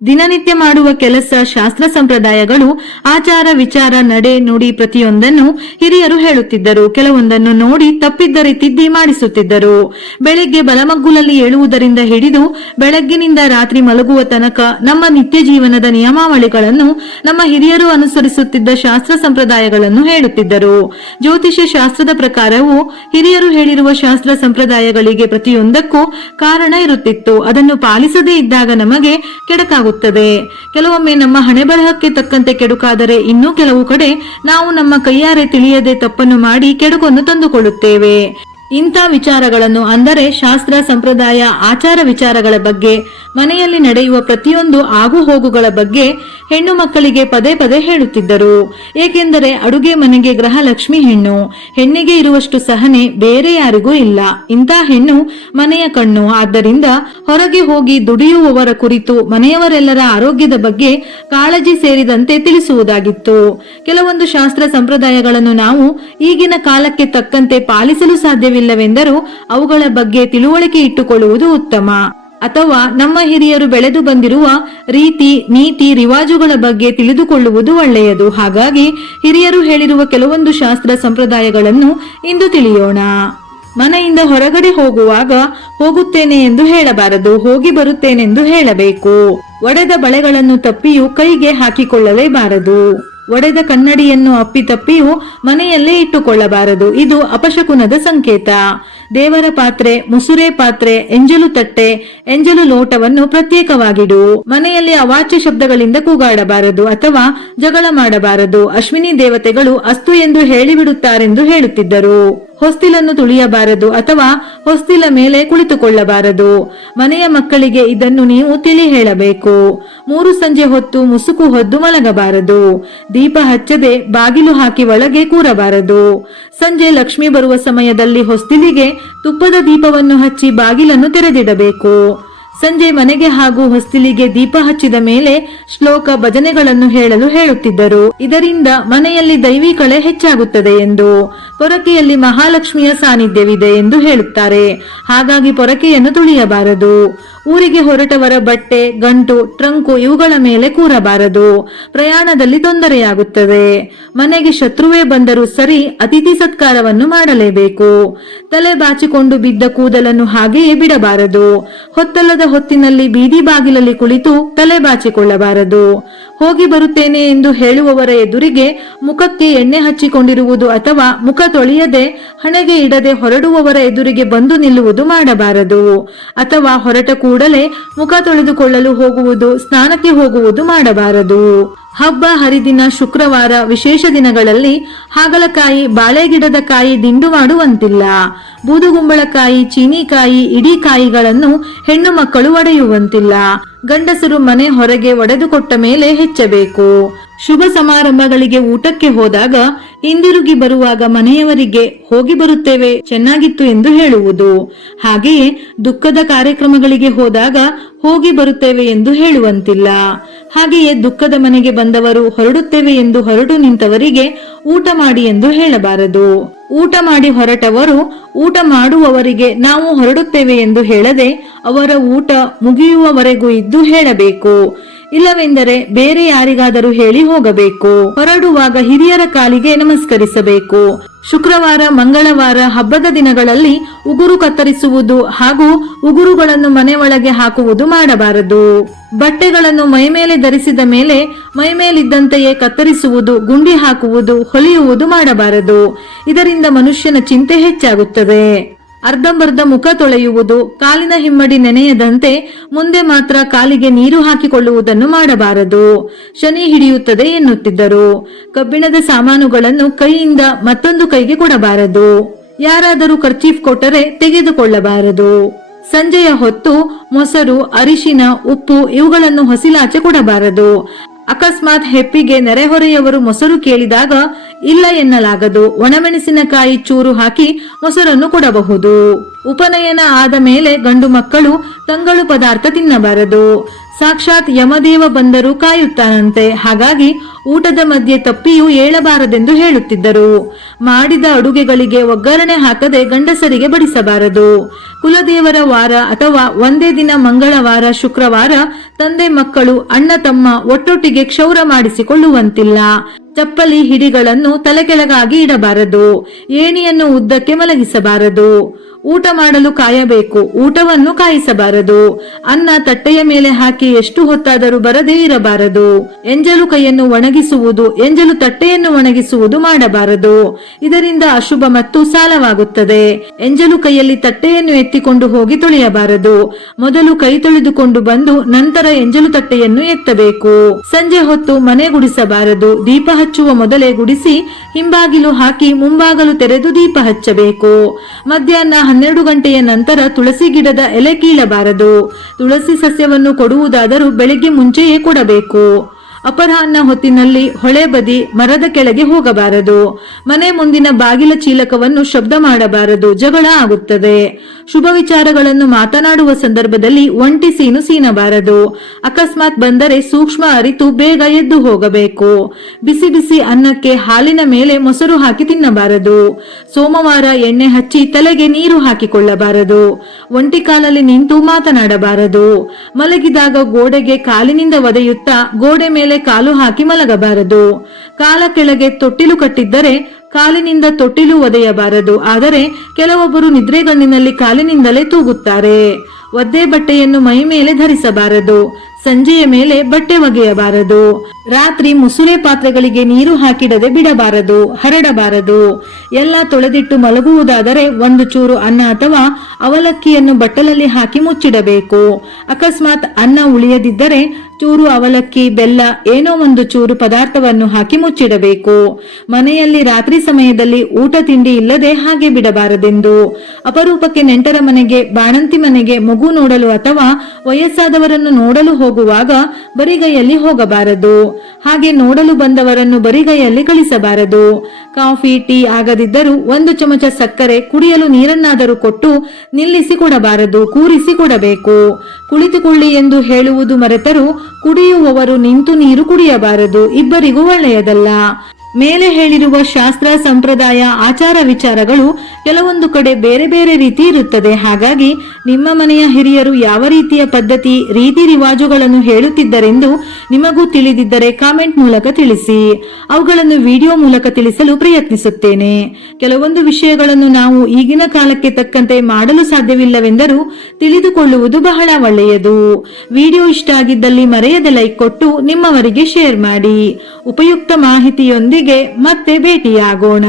ದಿನನಿತ್ಯ ಮಾಡುವ ಕೆಲಸ, ಶಾಸ್ತ್ರ ಸಂಪ್ರದಾಯಗಳು, ಆಚಾರ ವಿಚಾರ, ನಡೆ ನುಡಿ ಪ್ರತಿಯೊಂದನ್ನು ಹಿರಿಯರು ಹೇಳುತ್ತಿದ್ದರು. ಕೆಲವೊಂದನ್ನು ನೋಡಿ ತಪ್ಪಿದ್ದರೆ ತಿದ್ದಿ ಮಾಡಿಸುತ್ತಿದ್ದರು. ಬೆಳಿಗ್ಗೆ ಬಲಮಗ್ಗುಲಲ್ಲಿ ಏಳುವುದರಿಂದ ಹಿಡಿದು ಬೆಳಗ್ಗಿನಿಂದ ರಾತ್ರಿ ಮಲಗುವ ತನಕ ನಮ್ಮ ನಿತ್ಯ ಜೀವನದ ನಿಯಮಾವಳಿಗಳನ್ನು ನಮ್ಮ ಹಿರಿಯರು ಅನುಸರಿಸುತ್ತಿದ್ದ ಶಾಸ್ತ್ರ ಸಂಪ್ರದಾಯಗಳನ್ನು ಹೇಳುತ್ತಿದ್ದರು. ಜ್ಯೋತಿಷ್ಯ ಶಾಸ್ತ್ರದ ಪ್ರಕಾರವೂ ಹಿರಿಯರು ಹೇಳಿರುವ ಶಾಸ್ತ್ರ ಸಂಪ್ರದಾಯಗಳಿಗೆ ಪ್ರತಿಯೊಂದಕ್ಕೂ ಕಾರಣ ಇರುತ್ತಿತ್ತು. ಅದನ್ನು ಪಾಲಿಸದೇ ಇದ್ದಾಗ ನಮಗೆ ಕೆಡಕಾಗುತ್ತದೆ. ಕೆಲವೊಮ್ಮೆ ನಮ್ಮ ಹಣೆ ಬರಹಕ್ಕೆ ತಕ್ಕಂತೆ ಕೆಡುಕಾದರೆ ಇನ್ನೂ ಕೆಲವು ಕಡೆ ನಾವು ನಮ್ಮ ಕೈಯಾರೆ ತಿಳಿಯದೆ ತಪ್ಪನ್ನು ಮಾಡಿ ಕೆಡುಕನ್ನು ತಂದುಕೊಳ್ಳುತ್ತೇವೆ. ಇಂಥ ವಿಚಾರಗಳನ್ನು ಅಂದರೆ ಶಾಸ್ತ್ರ ಸಂಪ್ರದಾಯ ಆಚಾರ ವಿಚಾರಗಳ ಬಗ್ಗೆ, ಮನೆಯಲ್ಲಿ ನಡೆಯುವ ಪ್ರತಿಯೊಂದು ಆಗು ಹೋಗುಗಳ ಬಗ್ಗೆ ಹೆಣ್ಣು ಮಕ್ಕಳಿಗೆ ಪದೇ ಪದೇ ಹೇಳುತ್ತಿದ್ದರು. ಏಕೆಂದರೆ ಅಡುಗೆ ಮನೆಗೆ ಗೃಹಲಕ್ಷ್ಮಿ ಹೆಣ್ಣು. ಹೆಣ್ಣಿಗೆ ಇರುವಷ್ಟು ಸಹನೆ ಬೇರೆ ಯಾರಿಗೂ ಇಲ್ಲ. ಇಂಥ ಹೆಣ್ಣು ಮನೆಯ ಕಣ್ಣು. ಆದ್ದರಿಂದ ಹೊರಗೆ ಹೋಗಿ ದುಡಿಯುವವರ ಕುರಿತು ಮನೆಯವರೆಲ್ಲರ ಆರೋಗ್ಯದ ಬಗ್ಗೆ ಕಾಳಜಿ ಸೇರಿದಂತೆ ತಿಳಿಸುವುದಾಗಿತ್ತು. ಕೆಲವೊಂದು ಶಾಸ್ತ್ರ ಸಂಪ್ರದಾಯಗಳನ್ನು ನಾವು ಈಗಿನ ಕಾಲಕ್ಕೆ ತಕ್ಕಂತೆ ಪಾಲಿಸಲು ಸಾಧ್ಯವಿಲ್ಲವೆಂದರೂ ಅವುಗಳ ಬಗ್ಗೆ ತಿಳುವಳಿಕೆ ಇಟ್ಟುಕೊಳ್ಳುವುದು ಉತ್ತಮ. ಅಥವಾ ನಮ್ಮ ಹಿರಿಯರು ಬೆಳೆದು ಬಂದಿರುವ ರೀತಿ ನೀತಿ ರಿವಾಜುಗಳ ಬಗ್ಗೆ ತಿಳಿದುಕೊಳ್ಳುವುದು ಒಳ್ಳೆಯದು. ಹಾಗಾಗಿ ಹಿರಿಯರು ಹೇಳಿರುವ ಕೆಲವೊಂದು ಶಾಸ್ತ್ರ ಸಂಪ್ರದಾಯಗಳನ್ನು ಇಂದು ತಿಳಿಯೋಣ. ಮನೆಯಿಂದ ಹೊರಗಡೆ ಹೋಗುವಾಗ ಹೋಗುತ್ತೇನೆ ಎಂದು ಹೇಳಬಾರದು, ಹೋಗಿ ಬರುತ್ತೇನೆಂದು ಹೇಳಬೇಕು. ಒಡೆದ ಬಳೆಗಳನ್ನು ತಪ್ಪಿಯೂ ಕೈಗೆ ಹಾಕಿಕೊಳ್ಳಲೇಬಾರದು. ಒಡೆದ ಕನ್ನಡಿಯನ್ನು ಅಪ್ಪಿತಪ್ಪಿಯೂ ಮನೆಯಲ್ಲೇ ಇಟ್ಟುಕೊಳ್ಳಬಾರದು. ಇದು ಅಪಶಕುನದ ಸಂಕೇತ. ದೇವರ ಪಾತ್ರೆ, ಮುಸುರೆ ಪಾತ್ರೆ, ಎಂಜಲು ತಟ್ಟೆ, ಎಂಜಲು ಲೋಟವನ್ನು ಪ್ರತ್ಯೇಕವಾಗಿಡು. ಮನೆಯಲ್ಲಿ ಅವಾಚ್ಯ ಶಬ್ದಗಳಿಂದ ಕೂಗಾಡಬಾರದು ಅಥವಾ ಜಗಳ ಮಾಡಬಾರದು. ಅಶ್ವಿನಿ ದೇವತೆಗಳು ಅಸ್ತು ಎಂದು ಹೇಳಿಬಿಡುತ್ತಾರೆಂದು ಹೇಳುತ್ತಿದ್ದರು. ಹೊಸ್ತಿಲನ್ನು ತುಳಿಯಬಾರದು ಅಥವಾ ಹೊಸ್ತಿಲ ಮೇಲೆ ಕುಳಿತುಕೊಳ್ಳಬಾರದು. ಮನೆಯ ಮಕ್ಕಳಿಗೆ ಇದನ್ನು ನೀವು ತಿಳಿ ಹೇಳಬೇಕು. 3 ಸಂಜೆ ಹೊತ್ತು ಮುಸುಕು ಹೊದ್ದು ಮಲಗಬಾರದು. ದೀಪ ಹಚ್ಚದೆ ಬಾಗಿಲು ಹಾಕಿ ಒಳಗೆ ಕೂರಬಾರದು. ಸಂಜೆ ಲಕ್ಷ್ಮಿ ಬರುವ ಸಮಯದಲ್ಲಿ ಹೊಸ್ತಿಲಿಗೆ ತುಪ್ಪದ ದೀಪವನ್ನು ಹಚ್ಚಿ ಬಾಗಿಲನ್ನು ತೆರೆದಿಡಬೇಕು. ಸಂಜೆ ಮನೆಗೆ ಹಾಗೂ ಹೊಸ್ತಿಲಿಗೆ ದೀಪ ಹಚ್ಚಿದ ಮೇಲೆ ಶ್ಲೋಕ ಭಜನೆಗಳನ್ನು ಹೇಳಲು ಹೇಳುತ್ತಿದ್ದರು. ಇದರಿಂದ ಮನೆಯಲ್ಲಿ ದೈವಿ ಕಳೆ ಹೆಚ್ಚಾಗುತ್ತದೆ ಎಂದು. ಪೊರಕೆಯಲ್ಲಿ ಮಹಾಲಕ್ಷ್ಮಿಯ ಸಾನ್ನಿಧ್ಯವಿದೆ ಎಂದು ಹೇಳುತ್ತಾರೆ. ಹಾಗಾಗಿ ಪೊರಕೆಯನ್ನು ತುಳಿಯಬಾರದು. ಊರಿಗೆ ಹೊರಟವರ ಬಟ್ಟೆ, ಗಂಟು, ಟ್ರಂಕು ಇವುಗಳ ಮೇಲೆ ಕೂರಬಾರದು. ಪ್ರಯಾಣದಲ್ಲಿ ತೊಂದರೆಯಾಗುತ್ತದೆ. ಮನೆಗೆ ಶತ್ರುವೇ ಬಂದರೂ ಸರಿ ಅತಿಥಿ ಸತ್ಕಾರವನ್ನು ಮಾಡಲೇಬೇಕು. ತಲೆ ಬಾಚಿಕೊಂಡು ಬಿದ್ದ ಕೂದಲನ್ನು ಹಾಗೆಯೇ ಬಿಡಬಾರದು. ಹೊತ್ತಲ್ಲದ ಹೊತ್ತಿನಲ್ಲಿ ಬೀದಿ ಬಾಗಿಲಲ್ಲಿ ಕುಳಿತು ತಲೆ ಬಾಚಿಕೊಳ್ಳಬಾರದು. ಹೋಗಿ ಬರುತ್ತೇನೆ ಎಂದು ಹೇಳುವವರ ಎದುರಿಗೆ ಮುಖಕ್ಕೆ ಎಣ್ಣೆ ಹಚ್ಚಿಕೊಂಡಿರುವುದು ಅಥವಾ ಮುಖ ತೊಳೆಯದೆ ಹಣೆಗೆ ಇಡದೆ ಹೊರಡುವವರ ಎದುರಿಗೆ ಬಂದು ನಿಲ್ಲುವುದು ಮಾಡಬಾರದು. ಅಥವಾ ಹೊರಟ ಕೂಡಲೇ ಮುಖ ತೊಳೆದುಕೊಳ್ಳಲು ಹೋಗುವುದು, ಸ್ನಾನಕ್ಕೆ ಹೋಗುವುದು ಮಾಡಬಾರದು. ಹಬ್ಬ ಹರಿದಿನ, ಶುಕ್ರವಾರ, ವಿಶೇಷ ದಿನಗಳಲ್ಲಿ ಹಾಗಲಕಾಯಿ, ಬಾಳೆಗಿಡದ ಕಾಯಿ ದಿಂಡು ಮಾಡುವಂತಿಲ್ಲ. ಬೂದುಗುಂಬಳಕಾಯಿ, ಚೀನಿಕಾಯಿ, ಇಡೀ ಕಾಯಿಗಳನ್ನು ಹೆಣ್ಣು ಮಕ್ಕಳು ಒಡೆಯುವಂತಿಲ್ಲ. ಗಂಡಸರು ಮನೆ ಹೊರಗೆ ಒಡೆದುಕೊಟ್ಟ ಮೇಲೆ ಹೆಚ್ಚಬೇಕು. ಶುಭ ಸಮಾರಂಭಗಳಿಗೆ ಊಟಕ್ಕೆ ಹೋದಾಗ ಹಿಂದಿರುಗಿ ಬರುವಾಗ ಮನೆಯವರಿಗೆ ಹೋಗಿ ಬರುತ್ತೇವೆ, ಚೆನ್ನಾಗಿತ್ತು ಎಂದು ಹೇಳುವುದು. ಹಾಗೆಯೇ ದುಃಖದ ಕಾರ್ಯಕ್ರಮಗಳಿಗೆ ಹೋದಾಗ ಹೋಗಿ ಬರುತ್ತೇವೆ ಎಂದು ಹೇಳುವಂತಿಲ್ಲ. ಹಾಗೆಯೇ ದುಃಖದ ಮನೆಗೆ ಬಂದವರು ಹೊರಡುತ್ತೇವೆ ಎಂದು ಹೊರಟು ನಿಂತವರಿಗೆ ಊಟ ಮಾಡಿ ಎಂದು ಹೇಳಬಾರದು. ಊಟ ಮಾಡಿ ಹೊರಟವರು ಊಟ ಮಾಡುವವರಿಗೆ ನಾವು ಹೊರಡುತ್ತೇವೆ ಎಂದು ಹೇಳದೆ ಅವರ ಊಟ ಮುಗಿಯುವವರೆಗೂ ಇದ್ದು ಹೇಳಬೇಕು. ಇಲ್ಲವೆಂದರೆ ಬೇರೆ ಯಾರಿಗಾದರೂ ಹೇಳಿ ಹೋಗಬೇಕು. ಹೊರಡುವಾಗ ಹಿರಿಯರ ಕಾಲಿಗೆ ನಮಸ್ಕರಿಸಬೇಕು. ಶುಕ್ರವಾರ, ಮಂಗಳವಾರ, ಹಬ್ಬದ ದಿನಗಳಲ್ಲಿ ಉಗುರು ಕತ್ತರಿಸುವುದು ಹಾಗೂ ಉಗುರುಗಳನ್ನು ಮನೆ ಒಳಗೆ ಹಾಕುವುದು ಮಾಡಬಾರದು. ಬಟ್ಟೆಗಳನ್ನು ಮೈಮೇಲೆ ಧರಿಸಿದ ಮೇಲೆ ಮೈಮೇಲಿದ್ದಂತೆಯೇ ಕತ್ತರಿಸುವುದು, ಗುಂಡಿ ಹಾಕುವುದು, ಹೊಲಿಯುವುದು ಮಾಡಬಾರದು. ಇದರಿಂದ ಮನುಷ್ಯನ ಚಿಂತೆ ಹೆಚ್ಚಾಗುತ್ತದೆ. ಅರ್ಧಂಬರ್ಧ ಮುಖ ತೊಳೆಯುವುದು, ಕಾಲಿನ ಹಿಮ್ಮಡಿ ನೆನೆಯದಂತೆ ಮುಂದೆ ಮಾತ್ರ ಕಾಲಿಗೆ ನೀರು ಹಾಕಿಕೊಳ್ಳುವುದನ್ನು ಮಾಡಬಾರದು. ಶನಿ ಹಿಡಿಯುತ್ತದೆ ಎನ್ನುತ್ತಿದ್ದರು. ಕಬ್ಬಿಣದ ಸಾಮಾನುಗಳನ್ನು ಕೈಯಿಂದ ಮತ್ತೊಂದು ಕೈಗೆ ಕೊಡಬಾರದು. ಯಾರಾದರೂ ಕರ್ಚೀಫ್ ಕೊಟ್ಟರೆ ತೆಗೆದುಕೊಳ್ಳಬಾರದು. ಸಂಜೆಯ ಹೊತ್ತು ಮೊಸರು, ಅರಿಶಿನ, ಉಪ್ಪು ಇವುಗಳನ್ನು ಹೊಸಿಲಾಚೆ ಕೊಡಬಾರದು. ಅಕಸ್ಮಾತ್ ಹೆಪ್ಪಿಗೆ ನೆರೆಹೊರೆಯವರು ಮೊಸರು ಕೇಳಿದಾಗ ಇಲ್ಲ ಎನ್ನಲಾಗದು. ಒಣಮೆಣಸಿನಕಾಯಿ ಚೂರು ಹಾಕಿ ಮೊಸರನ್ನು ಕೊಡಬಹುದು. ಉಪನಯನ ಆದ ಮೇಲೆ ಗಂಡು ಮಕ್ಕಳು ತಂಗಳು ಪದಾರ್ಥ ತಿನ್ನಬಾರದು. ಸಾಕ್ಷಾತ್ ಯಮದೇವ ಬಂದರೂ ಕಾಯುತ್ತಾನಂತೆ. ಹಾಗಾಗಿ ಊಟದ ಮಧ್ಯೆ ತಪ್ಪಿಯೂ ಏಳಬಾರದೆಂದು ಹೇಳುತ್ತಿದ್ದರು. ಮಾಡಿದ ಅಡುಗೆಗಳಿಗೆ ಒಗ್ಗರಣೆ ಹಾಕದೆ ಗಂಡಸರಿಗೆ ಬಡಿಸಬಾರದು. ಕುಲದೇವರ ವಾರ ಅಥವಾ ಒಂದೇ ದಿನ ಮಂಗಳವಾರ, ಶುಕ್ರವಾರ ತಂದೆ ಮಕ್ಕಳು ಅಣ್ಣ ತಮ್ಮ ಒಟ್ಟೊಟ್ಟಿಗೆ ಕ್ಷೌರ ಮಾಡಿಸಿಕೊಳ್ಳುವಂತಿಲ್ಲ. ಚಪ್ಪಲಿ ಹಿಡಿಗಳನ್ನು ತಲೆಕೆಳಗಾಗಿ ಇಡಬಾರದು. ಏಣಿಯನ್ನು ಉದ್ದಕ್ಕೆ ಮಲಗಿಸಬಾರದು. ಊಟ ಮಾಡಲು ಕಾಯಬೇಕು, ಊಟವನ್ನು ಕಾಯಿಸಬಾರದು. ಅನ್ನ ತಟ್ಟೆಯ ಮೇಲೆ ಹಾಕಿ ಎಷ್ಟು ಹೊತ್ತಾದರೂ ಬರದೇ ಇರಬಾರದು. ಎಂಜಲು ಕೈಯನ್ನು ಒಣಗಿಸುವುದು, ಎಂಜಲು ತಟ್ಟೆಯನ್ನು ಒಣಗಿಸುವುದು ಮಾಡಬಾರದು. ಇದರಿಂದ ಅಶುಭ ಮತ್ತು ಸಾಲವಾಗುತ್ತದೆ. ಎಂಜಲು ಕೈಯಲ್ಲಿ ತಟ್ಟೆಯನ್ನು ಎತ್ತಿಕೊಂಡು ಹೋಗಿ ತೊಳೆಯಬಾರದು. ಮೊದಲು ಕೈ ತೊಳೆದುಕೊಂಡು ಬಂದು ನಂತರ ಎಂಜಲು ತಟ್ಟೆಯನ್ನು ಎತ್ತಬೇಕು. ಸಂಜೆ ಹೊತ್ತು ಮನೆ ಗುಡಿಸಬಾರದು. ದೀಪ ಹಚ್ಚುವ ಮೊದಲೇ ಗುಡಿಸಿ ಹಿಂಬಾಗಿಲು ಹಾಕಿ ಮುಂಬಾಗಲು ತೆರೆದು ದೀಪ ಹಚ್ಚಬೇಕು. ಮಧ್ಯಾಹ್ನ 12 ಗಂಟೆಯ ನಂತರ ತುಳಸಿ ಗಿಡದ ಎಲೆ ಕೀಳಬಾರದು. ತುಳಸಿ ಸಸ್ಯವನ್ನು ಕೊಡುವುದಾದರೂ ಬೆಳಿಗ್ಗೆ ಮುಂಚೆಯೇ ಕೊಡಬೇಕು. ಅಪರಾಹ್ನ ಹೊತ್ತಿನಲ್ಲಿ ಹೊಳೆ ಬದಿ ಮರದ ಕೆಳಗೆ ಹೋಗಬಾರದು. ಮನೆ ಮುಂದಿನ ಬಾಗಿಲ ಚೀಲಕವನ್ನು ಶಬ್ದ ಮಾಡಬಾರದು, ಜಗಳ ಆಗುತ್ತದೆ. ಶುಭ ವಿಚಾರಗಳನ್ನು ಮಾತನಾಡುವ ಸಂದರ್ಭದಲ್ಲಿ ಒಂಟಿ ಸೀನು ಸೀನಬಾರದು. ಅಕಸ್ಮಾತ್ ಬಂದರೆ ಸೂಕ್ಷ್ಮ ಅರಿತು ಬೇಗ ಎದ್ದು ಹೋಗಬೇಕು. ಬಿಸಿ ಬಿಸಿ ಅನ್ನಕ್ಕೆ ಹಾಲಿನ ಮೇಲೆ ಮೊಸರು ಹಾಕಿ ತಿನ್ನಬಾರದು. ಸೋಮವಾರ ಎಣ್ಣೆ ಹಚ್ಚಿ ತಲೆಗೆ ನೀರು ಹಾಕಿಕೊಳ್ಳಬಾರದು. ಒಂಟಿ ಕಾಲಲ್ಲಿ ನಿಂತು ಮಾತನಾಡಬಾರದು. ಮಲಗಿದಾಗ ಗೋಡೆಗೆ ಕಾಲಿನಿಂದ ಒದೆಯುತ್ತಾ ಗೋಡೆ ಮೇಲೆ ಕಾಲು ಹಾಕಿ ಮಲಗಬಾರದು. ಕಾಲ ಕೆಳಗೆ ತೊಟ್ಟಿಲು ಕಟ್ಟಿದ್ದರೆ ಕಾಲಿನಿಂದ ತೊಟ್ಟಿಲು ಒದೆಯಬಾರದು. ಆದರೆ ಕೆಲವೊಬ್ಬರು ನಿದ್ರೆಗಣ್ಣಿನಲ್ಲಿ ಕಾಲಿನಿಂದಲೇ ತೂಗುತ್ತಾರೆ. ಒದ್ದೆ ಬಟ್ಟೆಯನ್ನು ಮೈ ಮೇಲೆ ಧರಿಸಬಾರದು. ಸಂಜೆಯ ಮೇಲೆ ಬಟ್ಟೆ ಒಗೆಯಬಾರದು. ರಾತ್ರಿ ಮುಸುರೆ ಪಾತ್ರೆಗಳಿಗೆ ನೀರು ಹಾಕಿಡದೆ ಬಿಡಬಾರದು, ಹರಡಬಾರದು. ಎಲ್ಲ ತೊಳೆದಿಟ್ಟು ಮಲಗುವುದಾದರೆ ಒಂದು ಚೂರು ಅನ್ನ ಅಥವಾ ಅವಲಕ್ಕಿಯನ್ನು ಬಟ್ಟಲಲ್ಲಿ ಹಾಕಿ ಮುಚ್ಚಿಡಬೇಕು. ಅಕಸ್ಮಾತ್ ಅನ್ನ ಉಳಿಯದಿದ್ದರೆ ಚೂರು ಅವಲಕ್ಕಿ, ಬೆಲ್ಲ, ಏನೋ ಒಂದು ಚೂರು ಪದಾರ್ಥವನ್ನು ಹಾಕಿ ಮುಚ್ಚಿಡಬೇಕು. ಮನೆಯಲ್ಲಿ ರಾತ್ರಿ ಸಮಯದಲ್ಲಿ ಊಟ ತಿಂಡಿ ಇಲ್ಲದೆ ಹಾಗೆ ಬಿಡಬಾರದೆಂದು. ಅಪರೂಪಕ್ಕೆ ನೆಂಟರ ಮನೆಗೆ, ಬಾಣಂತಿ ಮನೆಗೆ ಮಗು ನೋಡಲು ಅಥವಾ ವಯಸ್ಸಾದವರನ್ನು ನೋಡಲು ಹೋಗುವಾಗ ಬರಿಗೈಯಲ್ಲಿ ಹೋಗಬಾರದು. ಹಾಗೆ ನೋಡಲು ಬಂದವರನ್ನು ಬರಿಗೈಯಲ್ಲಿ ಕಳಿಸಬಾರದು. ಕಾಫಿ, ಟೀ ಆಗದಿದ್ದರೂ ಒಂದು ಚಮಚ ಸಕ್ಕರೆ, ಕುಡಿಯಲು ನೀರನ್ನಾದರೂ ಕೊಟ್ಟು ನಿಲ್ಲಿಸಿ ಕೊಡಬಾರದು, ಕೂರಿಸಿ ಕೊಡಬೇಕು. ಕುಳಿತುಕೊಳ್ಳಿ ಎಂದು ಹೇಳುವುದು ಮರೆತರೂ ಕುಡಿಯುವವರು ನಿಂತು ನೀರು ಕುಡಿಯಬಾರದು, ಇಬ್ಬರಿಗೂ ಒಳ್ಳೆಯದಲ್ಲ. ಮೇಲೆ ಹೇಳಿರುವ ಶಾಸ್ತ್ರ, ಸಂಪ್ರದಾಯ, ಆಚಾರ ವಿಚಾರಗಳು ಕೆಲವೊಂದು ಕಡೆ ಬೇರೆ ಬೇರೆ ರೀತಿ ಇರುತ್ತದೆ. ಹಾಗಾಗಿ ನಿಮ್ಮ ಮನೆಯ ಹಿರಿಯರು ಯಾವ ರೀತಿಯ ಪದ್ಧತಿ, ರೀತಿ ರಿವಾಜುಗಳನ್ನು ಹೇಳುತ್ತಿದ್ದರೆಂದು ನಿಮಗೂ ತಿಳಿದಿದ್ದರೆ ಕಾಮೆಂಟ್ ಮೂಲಕ ತಿಳಿಸಿ. ಅವುಗಳನ್ನು ವಿಡಿಯೋ ಮೂಲಕ ತಿಳಿಸಲು ಪ್ರಯತ್ನಿಸುತ್ತೇನೆ. ಕೆಲವೊಂದು ವಿಷಯಗಳನ್ನು ನಾವು ಈಗಿನ ಕಾಲಕ್ಕೆ ತಕ್ಕಂತೆ ಮಾಡಲು ಸಾಧ್ಯವಿಲ್ಲವೆಂದರೂ ತಿಳಿದುಕೊಳ್ಳುವುದು ಬಹಳ ಒಳ್ಳೆಯದು. ವಿಡಿಯೋ ಇಷ್ಟ ಆಗಿದ್ದಲ್ಲಿ ಮರೆಯದೆ ಲೈಕ್ ಕೊಟ್ಟು ನಿಮ್ಮವರಿಗೆ ಶೇರ್ ಮಾಡಿ. ಉಪಯುಕ್ತ ಮಾಹಿತಿಯೊಂದಿಗೆ ಮತ್ತೆ ಭೇಟಿಯಾಗೋಣ.